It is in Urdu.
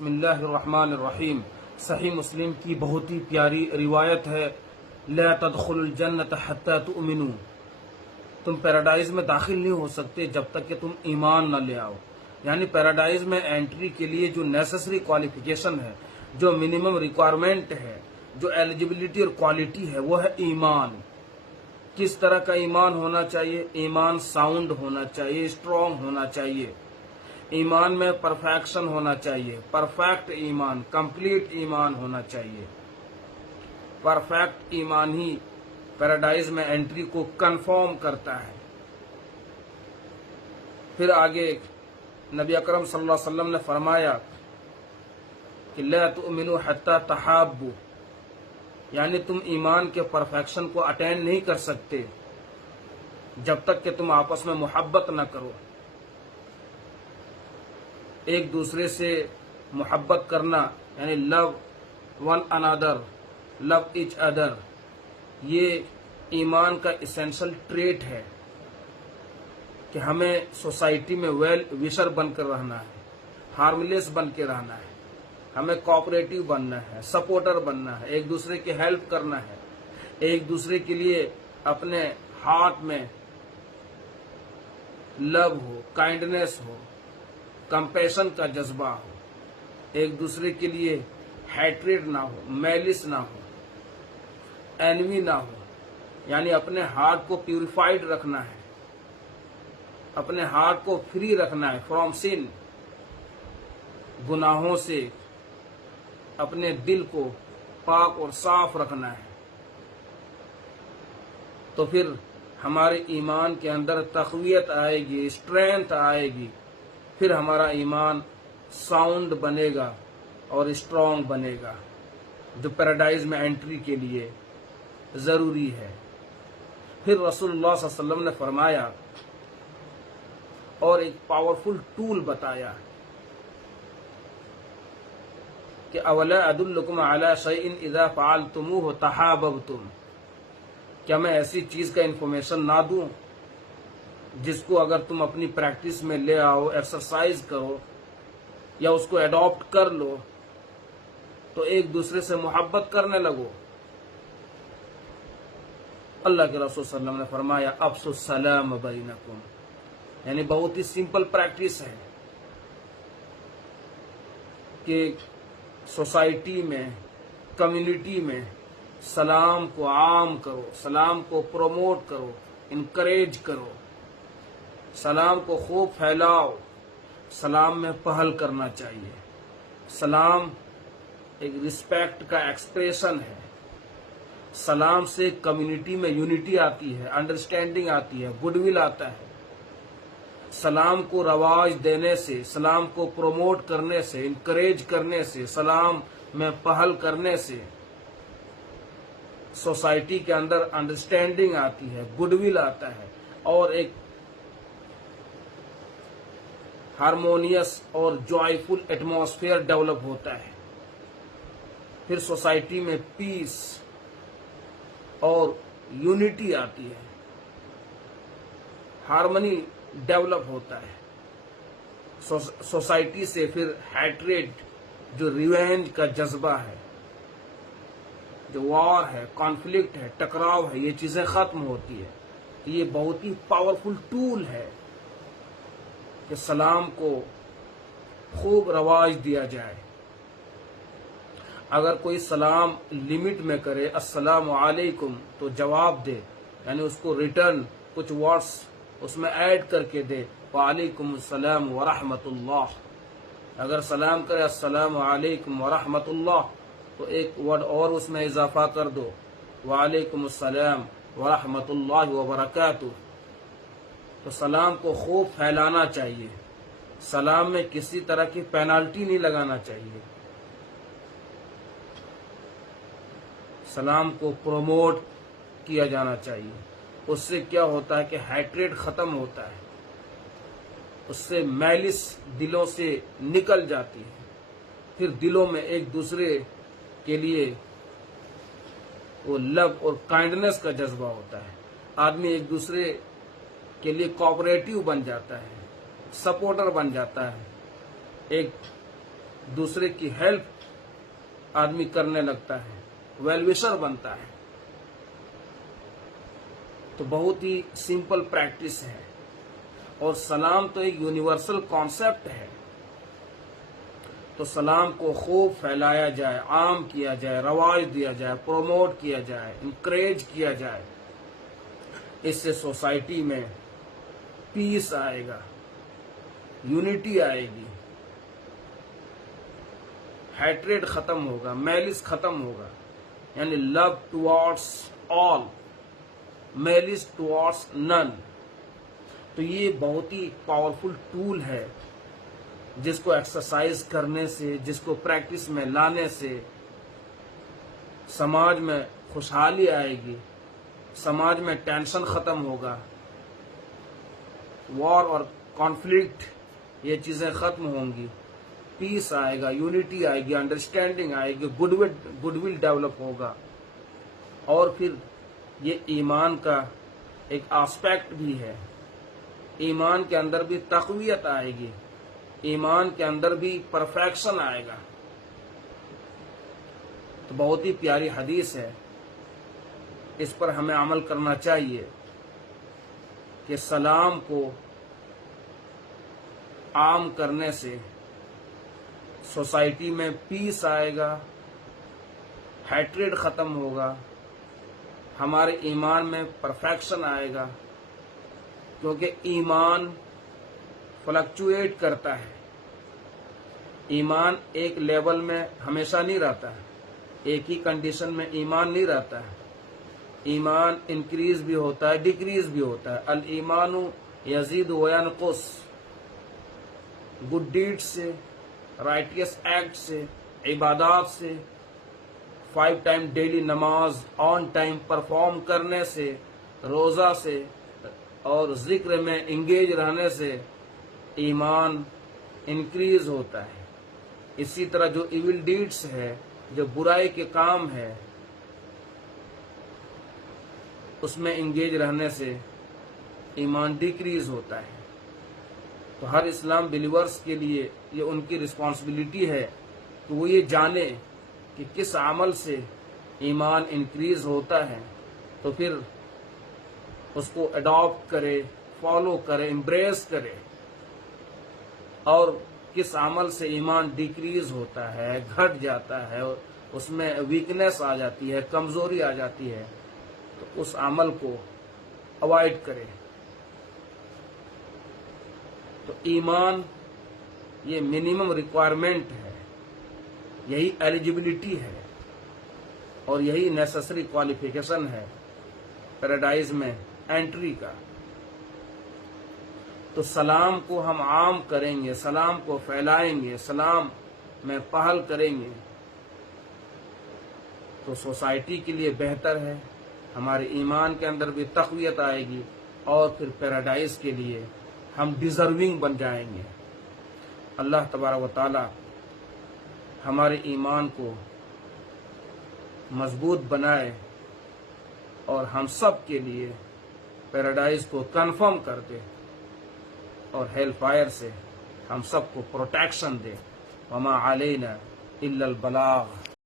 بسم اللہ الرحمن الرحیم۔ صحیح مسلم کی بہت ہی پیاری روایت ہے، لا تدخلوا الجنت حتی تؤمنوا، تم پیراڈائز میں داخل نہیں ہو سکتے جب تک کہ تم ایمان نہ لے آؤ۔ یعنی پیراڈائز میں انٹری کے لیے جو نیسسری کوالیفیکیشن ہے، جو منیمم ریکوائرمنٹ ہے، جو ایلیجبلٹی اور کوالٹی ہے، وہ ہے ایمان۔ کس طرح کا ایمان ہونا چاہیے؟ ایمان ساؤنڈ ہونا چاہیے، اسٹرانگ ہونا چاہیے، ایمان میں پرفیکشن ہونا چاہیے، پرفیکٹ ایمان، کمپلیٹ ایمان ہونا چاہیے۔ پرفیکٹ ایمان ہی پیراڈائز میں انٹری کو کنفرم کرتا ہے۔ پھر آگے نبی اکرم صلی اللہ علیہ وسلم نے فرمایا کہ لا تؤمنوا حتی تحابوا، یعنی تم ایمان کے پرفیکشن کو اٹینڈ نہیں کر سکتے جب تک کہ تم آپس میں محبت نہ کرو۔ ایک دوسرے سے محبت کرنا یعنی love one another, love each other, یہ ایمان کا اسینشل ٹریٹ ہے کہ ہمیں سوسائٹی میں ویل وشر بن کر رہنا ہے، ہارملیس بن کے رہنا ہے، ہمیں کوآپریٹو بننا ہے، سپورٹر بننا ہے، ایک دوسرے کی ہیلپ کرنا ہے، ایک دوسرے کے لیے اپنے ہارٹ میں لو ہو، کائنڈنیس ہو، کمپیشن کا جذبہ ہو، ایک دوسرے کے لیے ہیٹریڈ نہ ہو، میلس نہ ہو، اینوی نہ ہو۔ یعنی اپنے ہارٹ کو پیوریفائڈ رکھنا ہے، اپنے ہارٹ کو فری رکھنا ہے فرام سن، گناہوں سے اپنے دل کو پاک اور صاف رکھنا ہے۔ تو پھر ہمارے ایمان کے اندر تقویت آئے گی، اسٹرینتھ آئے گی، پھر ہمارا ایمان ساؤنڈ بنے گا اور اسٹرانگ بنے گا، جو پیراڈائز میں انٹری کے لیے ضروری ہے۔ پھر رسول اللہ صلی اللہ علیہ وسلم نے فرمایا اور ایک پاورفل ٹول بتایا کہ اولا ادلکم علی شیء اذا فعلتموہ تحاببتم، کیا میں ایسی چیز کا انفارمیشن نہ دوں جس کو اگر تم اپنی پریکٹس میں لے آؤ، ایکسرسائز کرو یا اس کو اڈاپٹ کر لو تو ایک دوسرے سے محبت کرنے لگو۔ اللہ کے رسول صلی اللہ علیہ وسلم نے فرمایا افشوا السلام بینکم، یعنی بہت ہی سمپل پریکٹس ہے کہ سوسائٹی میں، کمیونٹی میں سلام کو عام کرو، سلام کو پروموٹ کرو، انکریج کرو، سلام کو خوب پھیلاؤ۔ سلام میں پہل کرنا چاہیے۔ سلام ایک رسپیکٹ کا ایکسپریشن ہے۔ سلام سے کمیونٹی میں یونٹی آتی ہے، انڈرسٹینڈنگ آتی ہے، گڈ ول آتا ہے۔ سلام کو رواج دینے سے، سلام کو پروموٹ کرنے سے، انکریج کرنے سے، سلام میں پہل کرنے سے سوسائٹی کے اندر انڈرسٹینڈنگ آتی ہے، گڈ ول آتا ہے اور ایک ہارمونیس اور جوائفل ایٹماسفیئر ڈیولپ ہوتا ہے۔ پھر سوسائٹی میں پیس اور یونٹی آتی ہے، ہارمنی ڈیولپ ہوتا ہے۔ سوسائٹی سے پھر ہیٹریڈ، جو ریونج کا جذبہ ہے، جو وار ہے، کانفلکٹ ہے، ٹکراؤ ہے، یہ چیزیں ختم ہوتی ہے۔ تو یہ بہت ہی پاورفل ٹول ہے کہ سلام کو خوب رواج دیا جائے۔ اگر کوئی سلام لمٹ میں کرے السلام علیکم تو جواب دے، یعنی اس کو ریٹرن کچھ ورڈز اس میں ایڈ کر کے دے، وعلیکم السلام ورحمۃ اللہ۔ اگر سلام کرے السلام علیکم ورحمۃ اللہ تو ایک ورڈ اور اس میں اضافہ کر دو، وعلیکم السلام ورحمۃ اللہ وبرکاتہ۔ تو سلام کو خوب پھیلانا چاہیے، سلام میں کسی طرح کی پینالٹی نہیں لگانا چاہیے، سلام کو پروموٹ کیا جانا چاہیے۔ اس سے کیا ہوتا ہے کہ ہیٹریڈ ختم ہوتا ہے، اس سے میلس دلوں سے نکل جاتی ہے، پھر دلوں میں ایک دوسرے کے لیے وہ لو اور کائنڈنیس کا جذبہ ہوتا ہے۔ آدمی ایک دوسرے کے لیے کوآپریٹو بن جاتا ہے، سپورٹر بن جاتا ہے، ایک دوسرے کی ہیلپ آدمی کرنے لگتا ہے، ویل وشر بنتا ہے. تو بہت ہی سمپل پریکٹس ہے، اور سلام تو ایک یونیورسل کانسیپٹ ہے. تو سلام کو خوب پھیلایا جائے، عام کیا جائے، رواج دیا جائے، پروموٹ کیا جائے، انکریج کیا جائے. اس سے سوسائٹی میں پیس آئے گا، یونٹی آئے گی، ہیٹریڈ ختم ہوگا، میلس ختم ہوگا. یعنی لو ٹوارڈس آل، میلس ٹوارڈس نن. تو یہ بہت ہی پاورفل ٹول ہے، جس کو ایکسرسائز کرنے سے، جس کو پریکٹس میں لانے سے سماج میں خوشحالی آئے گی، سماج میں ٹینشن ختم ہوگا، وار اور کانفلکٹ یہ چیزیں ختم ہوں گی، پیس آئے گا، یونٹی آئے گی، انڈرسٹینڈنگ آئے گی، گڈ ول ڈیولپ ہوگا. اور پھر یہ ایمان کا ایک آسپیکٹ بھی ہے. ایمان کے اندر بھی تقویت آئے گی، ایمان کے اندر بھی پرفیکشن آئے گا. تو بہت ہی پیاری حدیث ہے، اس پر ہمیں عمل کرنا چاہیے کہ سلام کو عام کرنے سے سوسائٹی میں پیس آئے گا، ہیٹریڈ ختم ہوگا، ہمارے ایمان میں پرفیکشن آئے گا. کیونکہ ایمان فلکچویٹ کرتا ہے، ایمان ایک لیول میں ہمیشہ نہیں رہتا ہے، ایک ہی کنڈیشن میں ایمان نہیں رہتا ہے. ایمان انکریز بھی ہوتا ہے، ڈیکریز بھی ہوتا ہے. الایمان یزید و ینقص. گڈ ڈیڈ سے، رائٹیس ایکٹ سے، عبادات سے، 5 ٹائم ڈیلی نماز آن ٹائم پرفارم کرنے سے، روزہ سے اور ذکر میں انگیج رہنے سے ایمان انکریز ہوتا ہے. اسی طرح جو ایول ڈیڈس ہے، جو برائی کے کام ہے، اس میں انگیج رہنے سے ایمان ڈیکریز ہوتا ہے. تو ہر اسلام بلیورز کے لیے یہ ان کی رسپانسبلٹی ہے کہ وہ یہ جانے کہ کس عمل سے ایمان انکریز ہوتا ہے، تو پھر اس کو اڈاپٹ کرے، فالو کرے، امبریس کرے. اور کس عمل سے ایمان ڈیکریز ہوتا ہے، گھٹ جاتا ہے، اس میں ویکنیس آ جاتی ہے، کمزوری آ جاتی ہے، تو اس عمل کو اوائڈ کرے. تو ایمان یہ منیمم ریکوائرمنٹ ہے، یہی ایلیجبلٹی ہے، اور یہی نیسسری کوالیفیکیشن ہے پیراڈائز میں انٹری کا. تو سلام کو ہم عام کریں گے، سلام کو پھیلائیں گے، سلام میں پہل کریں گے، تو سوسائٹی کے لیے بہتر ہے، ہمارے ایمان کے اندر بھی تقویت آئے گی، اور پھر پیراڈائز کے لیے ہم ڈیزرونگ بن جائیں گے. اللہ تبارک و تعالی ہمارے ایمان کو مضبوط بنائے، اور ہم سب کے لیے پیراڈائز کو کنفرم کر دے، اور ہیل فائر سے ہم سب کو پروٹیکشن دے. وما علینا الا البلاغ.